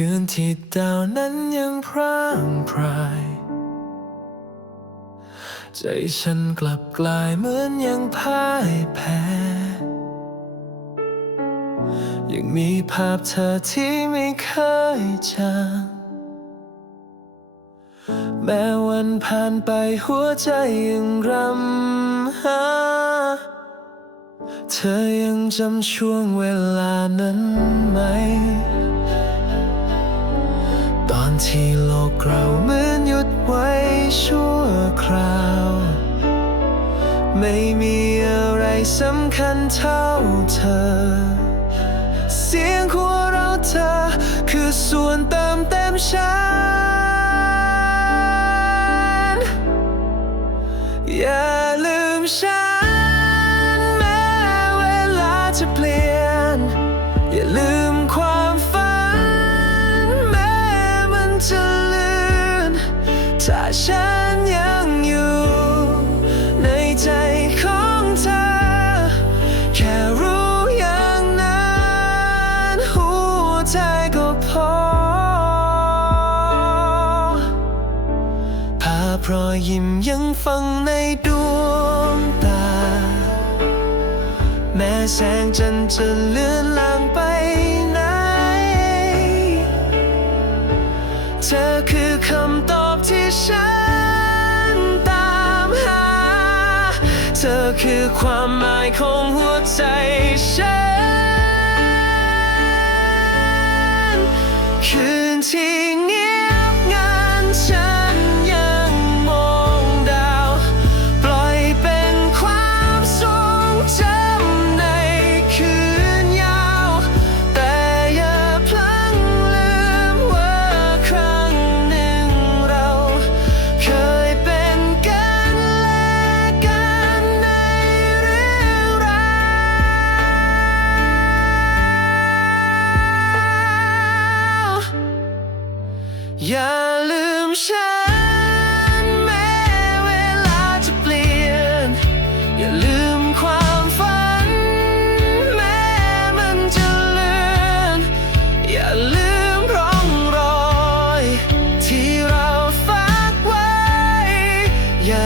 คืนที่ดาวนั้นยังพร่างพราย ใจฉันกลับกลายเหมือนยังพ่ายแพ้ ยังมีภาพเธอที่ไม่เคยจางแม้วันผ่านไปหัวใจยังรำหาเธอยังจำช่วงเวลานั้นไหม ที่โลกเราเหมือนหยุดไว้ชั่วคราว ไม่มีอะไรสำคัญเท่าเธอ เสียงหัวเราเธอ คือส่วนเติมเต็มฉัน อย่าลืมฉัน แม้เวลาจะเปลี่ยน อย่าลืม ฉันยังอยู่ในใจของเธอ แค่รู้อย่างนั้นหัวใจก็พอ ภาพรอยยิ้มยังฟังในดวงตา แม้แสงจันทร์จะเลือนลางไปไหน เธอคือคำตอบ ฉันตามหา เธอคือความหมายของหัวใจฉันคือ ของฉัน แม้เวลาจะเปลี่ยน อย่าลืมความฝัน แม้มันจะเลือนอย่าลืมร่องรอย ที่เราฝากไว้ อย่า